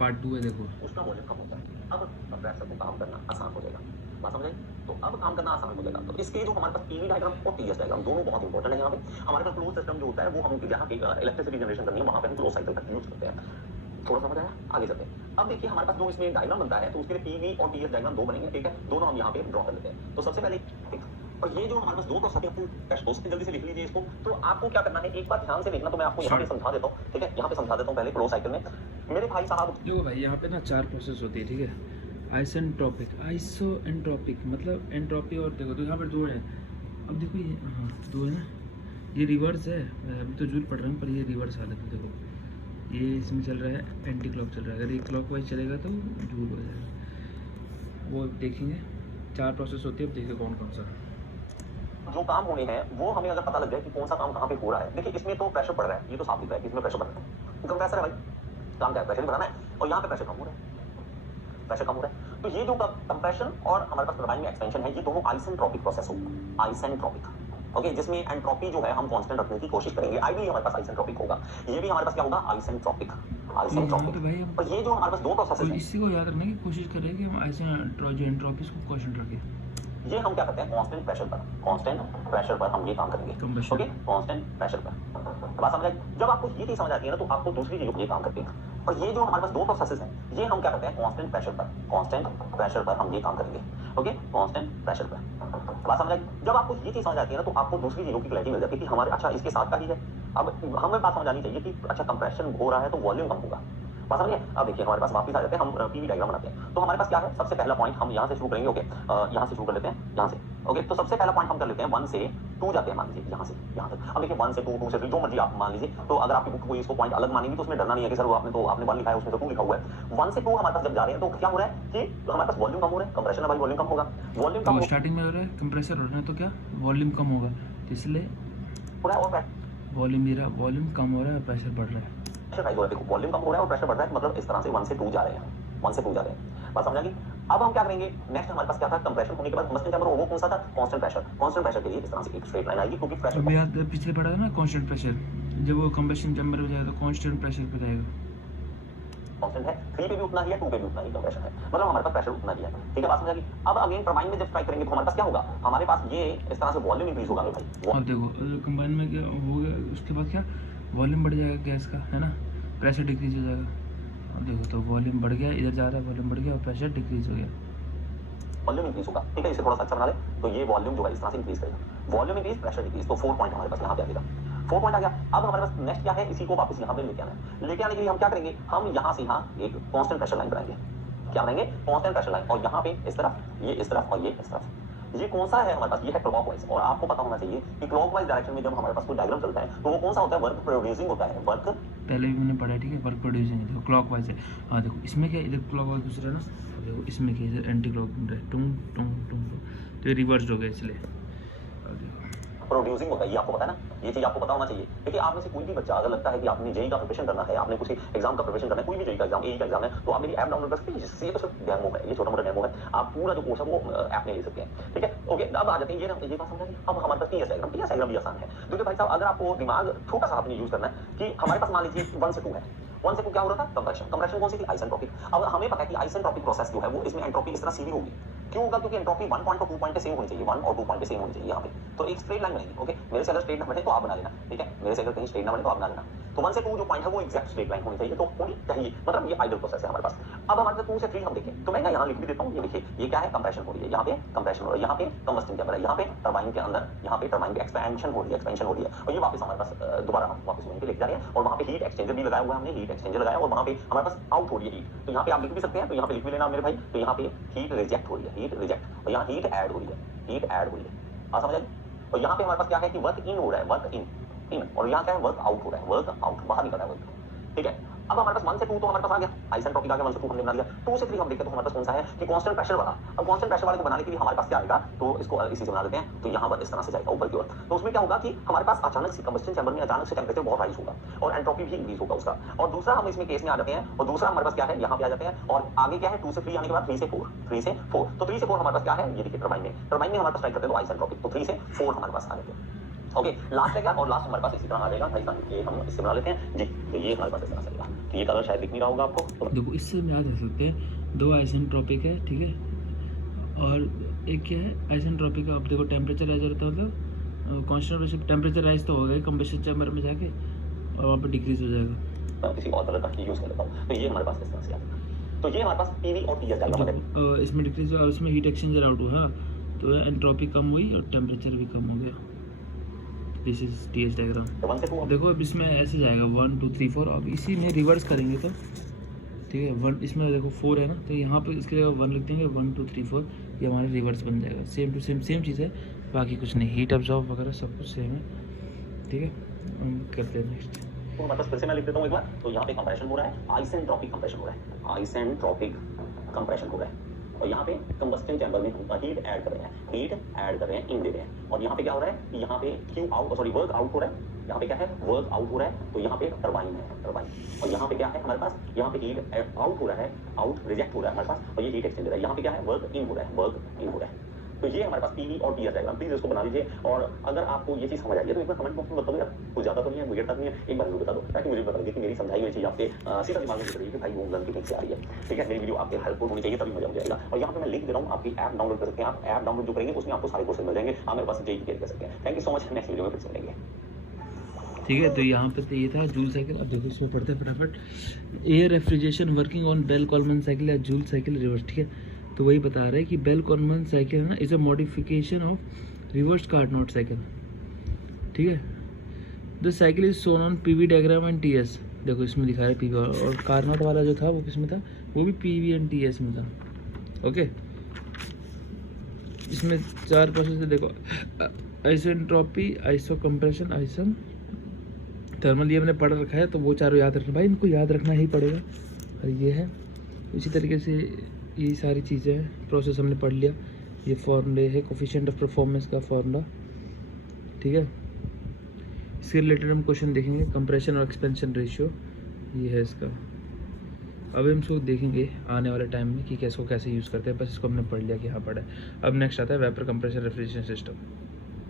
Part 2 है देखो। उसका वॉल्यूम कम होता है। अब कंप्रेसर को काम करना आसान हो जाएगा। बात समझ आई? तो अब काम करना आसान हो जाएगा। तो इसके जो हमारे पास पीवी डायग्राम और टीएस डायग्राम दोनों बहुत इंपॉर्टेंट है। यहाँ पे हमारे पास क्लोज सिस्टम जो होता है वो हम जहाँ पे इलेक्ट्रिसिटी जनरेशन करनी है वहाँ पे हम क्लोज साइकिल का यूज करते हैं। थोड़ा समझ आया? आगे चलते हैं। अब देखिए हमारे पास जो इसमें डायग्राम बनता है तो उसके लिए पीवी और टीएस डायग्राम दो बनेंगे, ठीक है? दोनों हम यहाँ पे ड्रॉ कर लेते हैं। तो सबसे पहले और ये जो हमारे पास दो प्रोसेस है, जल्दी से लिख लीजिए इसको। तो आपको क्या करना है, एक बार ध्यान से देखना। तो मैं आपको यहाँ पे समझा देता हूँ, ठीक है? यहाँ पे समझा देता हूँ पहले क्लोज साइकिल में। मेरे भाई साहब देखो भाई यहाँ पे ना 4 प्रोसेस होती है, ठीक है? आइसेंट्रोपिक, आइसोएंट्रोपिक मतलब एंट्रोपी, और देखो तो यहाँ पर 2 है। अब देखो ये, हाँ 2 है ना, ये रिवर्स है। अभी तो जूल पढ़ रहे हैं पर ये रिवर्स हालत है। देखो ये इसमें चल रहा है, एंटी क्लॉक चल रहा है। अगर ये क्लॉक वाइज चलेगा तो जूल हो जाएगा। वो देखेंगे 4 प्रोसेस होती है। अब देखिए कौन कौन सा जो काम होने हैं वो हमें अगर पता लग जाए कि कौन सा काम कहाँ पे हो रहा है। देखिए इसमें तो प्रेशर बढ़ रहा है, ये तो साफ दिख रहा है कि इसमें प्रेशर बढ़ रहा है। कंप्रेसर है भाई, काम क्या है? प्रेशर बढ़ाना है। और यहाँ पे प्रेशर कम हो रहा है, प्रेशर कम हो रहा है। तो ये जो कंप्रेशन और हमारे पास टरबाइन में एक्सपेंशन है, ये दोनों आइसेंट्रोपिक प्रोसेस होगा। आइसेंट्रोपिक, ओके, जिसमें एंट्रोपी जो है हम कांस्टेंट रखने की कोशिश करेंगे। आइडियली हमारे पास आइसेंट्रोपिक होगा। ये भी हमारे पास क्या होगा? Isentropic, isentropic. और ये जो हमारे पास दो प्रोसेस हैं, इसी को याद रखने की कोशिश करें कि हम आइसेंट्रोपी को क्वेश्चन रखें। ये हम क्या करते हैं? कांस्टेंट प्रेशर पर, कांस्टेंट प्रेशर पर हम ये काम करेंगे। ओके, कांस्टेंट प्रेशर पर। बात समझ आई? जब आपको ये चीज समझ आती है ना तो आपको दूसरी चीजों को ये काम करते हैं। और ये जो हमारे पास दो प्रोसेसेस हैं, ये हम क्या करते हैं? कांस्टेंट प्रेशर पर, कांस्टेंट प्रेशर पर हम ये काम करेंगे। ओके, कांस्टेंट प्रेशर पर। बात समझ आई? जब आपको ये चीज समझ आती है ना तो आपको दूसरी चीजों की क्लैरिटी मिल जाती है कि हमारे अच्छा इसके साथ का ही है। अब हमें बात समझ आनी चाहिए कि अच्छा कंप्रेशन हो रहा है तो वॉल्यूम कम होगा। बात समझिए? अब देखिए हमारे पास वापस आ जाते हैं, हम पीवी डायग्राम बनाते हैं। तो हमारे पास क्या है? सबसे पहला पॉइंट हम यहाँ से शुरू करेंगे। ओके, यहाँ से शुरू कर लेते हैं, यहाँ से। ओके, तो सबसे पहला पॉइंट हम कर लेते हैं 1 से 2 जाते हैं, मान लीजिए यहाँ से यहाँ तक। अब देखिए 1 से 2, 2 से 3, जो मर्जी आप मान लीजिए। तो अगर आपकी बुक कोई इसको पॉइंट अलग मानेगी तो उसमें डरना नहीं है कि सर आपने 1 लिखा है उसमें तो 2 लिखा हुआ है। 1 से 2 हमारे पास जब जा रहे हैं तो क्या हो रहा है कि हमारे पास वॉल्यूम कम हो रहा है। कंप्रेशन है भाई, वॉल्यूम कम होगा। वॉल्यूम कम स्टार्टिंग में हो रहा है, कंप्रेसर हो रहा है तो क्या वॉल्यूम कम होगा, इसलिए हो रहा है। और वॉल्यूम मेरा वॉल्यूम कम हो रहा है, प्रेशर बढ़ रहा है। देखो वॉल्यूम कम हो रहा है और प्रेशर बढ़ रहा है, मतलब इस तरह से 1 से 2 जा रहे हैं, 1 से 2 जा रहे हैं। बात समझ आ गई? अब हम क्या करेंगे? नेक्स्ट हमारे पास क्या था? कंप्रेशन होने के बाद कंबस्शन चैम्बर, वो कौन सा था? Constant pressure. कांस्टेंट प्रेशर के लिए इस तरह से एक स्ट्रेट लाइन आएगी क्योंकि प्रेशर अभी याद पिछले पढ़ा था ना कांस्टेंट प्रेशर, जब वो कंबस्शन चैम्बर में जाएगा तो कांस्टेंट प्रेशर पे जाएगा। कांस्टेंट है, 3 पे भी उतना ही है, 2 पे भी उतना ही कंप्रेशन है, मतलब हमारे पास प्रेशर उतना ही है। ठीक है, बात समझ आ गई? अब अगेन टरबाइन में जब स्ट्राइक करेंगे तो हमारे पास क्या होगा? हमारे पास ये इस तरह से वॉल्यूम इंक्रीज होगा भाई। अब देखो कंबाइन में क्या हो गया, उसके बाद क्या वॉल्यूम बढ़ जाएगा गैस का, है ना? प्रेशर डिक्रीज हो जाएगा। अब देखो तो वॉल्यूम बढ़ गया, इधर जा रहा है, वॉल्यूम बढ़ गया और प्रेशर डिक्रीज हो गया। वॉल्यूम इंक्रीज होगा, ठीक है? इसे थोड़ा सा अच्छा बना ले तो ये वॉल्यूम जो है इस तरह से इंक्रीज करेगा। Volume increase, pressure decrease. तो 4 पॉइंट हमारे पास यहाँ पे आ गया, 4 पॉइंट आ गया। अब हमारे पास नेक्स्ट क्या है? इसी को वापस यहाँ पे लेके आना है। लेके आने के लिए हम क्या करेंगे? हम यहाँ से यहाँ एक कांस्टेंट प्रेशर लाइन बनाएंगे। क्या बनाएंगे? Constant pressure line. और यहाँ पे इस तरफ, ये इस तरफ और ये इस तरफ। ये कौन सा है हमारे पास? ये है क्लॉकवाइज। और आपको पता होना चाहिए कि क्लॉकवाइज डायरेक्शन में जब हमारे पास कोई डायग्राम चलता है तो वो कौन सा होता है? वर्क प्रोड्यूसिंग होता है। वर्क पहले भी मैंने पढ़ा, ठीक है? वर्क प्रोड्यूसिंग है, देखो क्लॉकवाइज है। हाँ देखो इसमें क्या, इधर क्लॉकवाइज दूसरा ना, देखो इसमें क्या, इधर एंटी क्लॉक घूम रहा है, टुंग टुंग टुंग, तो ये रिवर्स हो गया इसलिए। प्रोड्यूसिंग होता है, ये आपको पता है ना? ये चीज आपको पता होना चाहिए। देखिए आप में से कोई भी बच्चा अगर लगता है कि आपने जेई का प्रिपरेशन करना है, आपने कुछ एग्जाम का प्रिपरेशन करना है, कोई भी जेई का एग्जाम, एई का एग्जाम है, तो आप मेरी ऐप डाउनलोड कर सकते हैं। इससे तो सिर्फ डेमो है, ये छोटा मोटा डेमो है। आप पूरा जो कोर्स है वो ऐप में ले सकते हैं, ठीक है? ओके, अब आ जाते हैं ये बात समझ आ गई? अब हमारे पास टीएस डायग्राम भी आसान है। देखिए भाई साहब, अगर आपको दिमाग छोटा सा आपने यूज करना है कि हमारे पास मान लीजिए 1 से 2 है। 1 से 2 क्या हो रहा था? कंप्रेशन। कंप्रेशन कौन सी थी? आइसेंट्रोपिक। अब हमें पता है कि आइसेंट्रोपिक प्रोसेस जो है वो इसमें एंट्रोपी इस तरह सीधी होगी। क्यों होगा? क्योंकि एंट्रोपी 1 पॉइंट और 2 पॉइंट पे सेम होनी चाहिए, 1 और 2 पॉइंट पे सेम होनी चाहिए यहाँ पे। तो एक स्ट्रेट लाइन बनेगी। ओके, मेरे से अगर स्ट्रेट ना बने तो आप बना लेना, ठीक है? मेरे से अगर कहीं स्ट्रेट ना बने तो आप बना लेना। तो 1 से 2 जो पॉइंट है वो एग्जैक्ट स्ट्रेट लाइन होनी चाहिए, तो होनी चाहिए, मतलब ये आइडियल प्रोसेस है हमारे पास। अब हमारे पास 2 से 3 हम देखें तो मैं यहाँ लिख भी देता हूँ। ये देखिए, ये क्या है? कंप्रेशन हो रही है, यहाँ पे कंप्रेशन हो रही है, यहाँ पे कंबस्टिंग चैम्बर है, यहाँ पे टरबाइन के अंदर, यहाँ पे टरबाइन की एक्सपेंशन हो रही है, एक्सपेंशन हो रही है। और ये वापस हमारे पास दोबारा हम वापस वहीं पे लेके जा रहे हैं। और वहाँ पे हीट एक्सचेंजर भी लगाया हुआ है हमने, हीट एक्सचेंजर लगाया और वहाँ पे हमारे पास आउट हो रही है हीट। तो यहाँ पे आप लिख भी सकते हैं, तो यहाँ पे लिख भी लेना मेरे भाई। तो यहाँ पे हीट रिजेक्ट हो रही है, हीट रिजेक्ट, और यहाँ हीट ऐड हो रही है, हीट ऐड हो रही है। आप समझ आए? और यहाँ पे हमारे पास क्या है कि वर्क इन हो रहा है, वर्क इन, और यहाँ क्या है? वर्क आउट हो रहा है, वर्क आउट, बाहर निकल रहा है वर्क, ठीक है? अब हमारे पास 1 से 2 तो हमारे पास आ गया, आइसेंट्रोपिक आ गया, 1 से 2 हमने बना लिया। 2 से 3 हम देखते हैं तो हमारे पास कौन सा है कि कांस्टेंट प्रेशर वाला। अब कांस्टेंट प्रेशर वाले को बनाने के लिए हमारे पास क्या आएगा? तो इसको इसी से बना लेते हैं। तो यहाँ पर इस तरह से जाएगा ऊपर की ओर। तो उसमें क्या होगा कि हमारे पास अचानक से कंबस्शन चैम्बर में अचानक से टेंपरेचर बहुत राइज होगा और एंट्रोपी भी इंक्रीज होगा उसका। और दूसरा हम इसमें केस में आ जाते हैं, और दूसरा हमारे पास क्या है? यहाँ पे आ जाते हैं। और आगे क्या है? 2 से 3 आने के बाद 3 से 4, 3 से 4। तो 3 से 4 हमारे पास क्या है? ये देखिए टरबाइन में हमारे पास स्ट्राइक करते हैं तो आइसेंट्रोपिक। तो 3 से 4 हमारे पास आ जाते हैं। ओके, लास्ट है क्या, और लास्ट हमारे पास इसी तरह आ जाएगा भाई साहब, ये हम इससे बना लेते हैं जी। तो ये हमारे पास इस तरह से आएगा, तो ये कलर शायद दिख नहीं रहा होगा आपको, तो देखो इससे हम याद रख सकते हैं 2 आइसेंट्रोपिक है, ठीक है, और एक क्या है आइसेंट्रोपिक का। अब देखो टेम्परेचर राइज होता है मतलब कांस्टेंट टेम्परेचर राइज तो होगा ही कंबशन चैम्बर में जाके, और वहाँ पे डिक्रीज हो जाएगा। मैं किसी और कलर का यूज कर लेता हूँ। तो ये हमारे पास इस तरह से आता है। तो ये हमारे पास पीवी और टीएस डायग्राम है। इसमें डिक्रीज और इसमें हीट एक्सचेंजर आउट हुआ, हाँ, तो एंट्रोपी कम हुई और टेम्परेचर भी कम हो गया। This is TS diagram. तो 1 से 2 देखो अब इसमें ऐसे जाएगा 1 2 3 4, अब इसी में रिवर्स करेंगे तो ठीक है 1, इसमें देखो 4 है ना, तो यहाँ पे इसके जगह 1 लिख देंगे, 1 2 3 4, ये हमारा रिवर्स बन जाएगा। सेम टू सेम चीज़ है, बाकी कुछ नहीं, हीट अब्जॉर्ब वगैरह सब कुछ सेम है, ठीक है। हम करते हैं नेक्स्ट। तो हमारे पास फिर से मैं लिख देता हूँ एक बार। तो यहाँ पे कंप्रेशन हो रहा है, आइसेंट्रोपिक कंप्रेशन हो रहा है, आइसेंट्रोपिक कंप्रेशन हो रहा है, और यहाँ पे कंबस्टिंग चैम्बर में हम हीट ऐड कर रहे हैं, हीट ऐड कर रहे हैं, इन दे रहे हैं, और यहाँ पे क्या हो रहा है, यहाँ पे Q out, sorry work out हो रहा है, यहाँ पे क्या है वर्क आउट हो रहा है, तो यहाँ पे टरबाइन है, टरबाइन, और यहाँ पे क्या है हमारे पास, यहाँ पे हीट आउट हो रहा है, आउट रिजेक्ट हो रहा है हमारे पास, और ये हीट एक्सचेंजर है, यहाँ पे क्या है वर्क इन हो रहा है, वर्क इन हो रहा है। तो ये हमारे पास पीवी और टीएस डायग्राम, प्लीज इसको बना लीजिए, और अगर आपको ये चीज समझ आई है तो एक बार कमेंट बॉक्स में बता दो यार, कुछ ज्यादा तो नहीं है, विकेट तक नहीं है, एक बार जरूर बता दो, ताकि मुझे पता लगे कि मेरी समझाई हुई चीज आपके सीधा दिमाग में घुस रही है कि भाई वो गलती कहीं से आ रही है, ठीक है। मेरी वीडियो आपके हेल्पफुल होनी चाहिए, तभी मजा आएगा। और यहाँ पे मैं लिंक दे रहा हूँ, आपकी ऐप डाउनलोड कर सकते हैं, आप ऐप डाउनलोड जो करेंगे उसमें आपको सारे कोर्सेज मिल जाएंगे, आप मेरे पास जेई क्लियर कर सकते हैं। Thank you so much, next video में फिर से मिलेंगे। ठीक है, तो यहाँ पे तो ये था जूल साइकिल। अब देखो इसमें पढ़ते हैं फटाफट। Air refrigeration working on Bell Coleman cycle या जूल साइकिल रिवर्स, ठीक है। तो वही बता रहा है कि बेल कॉलमैन साइकिल है ना, is a modification of reverse Carnot cycle, ठीक है। The cycle is shown on PV diagram and TS. देखो इसमें दिखा रहा है पीवी, और कार्नोट वाला जो था वो किस में था, वो भी पीवी एंड टीएस में था, ओके। इसमें 4 प्रोसेस है, देखो आइसेंट्रोपी, आइसो कंप्रेशन, आइसन थर्मल, ये हमने पढ़ रखा है, तो वो चारों याद रखना भाई, इनको याद रखना ही पड़ेगा। और ये है इसी तरीके से, ये सारी चीज़ें हैं, प्रोसेस हमने पढ़ लिया। ये फॉर्मूले है कोफिशिएंट ऑफ परफॉर्मेंस का फॉर्मूला, ठीक है। इसके रिलेटेड हम क्वेश्चन देखेंगे, कंप्रेशन और एक्सपेंशन रेशियो, ये है इसका। अब हम इसको देखेंगे आने वाले टाइम में कि इसको कैसे यूज़ करते हैं, बस इसको हमने पढ़ लिया कि हाँ पढ़ा है। अब नेक्स्ट आता है वेपर कंप्रेसर रेफ्रिजरेशन सिस्टम।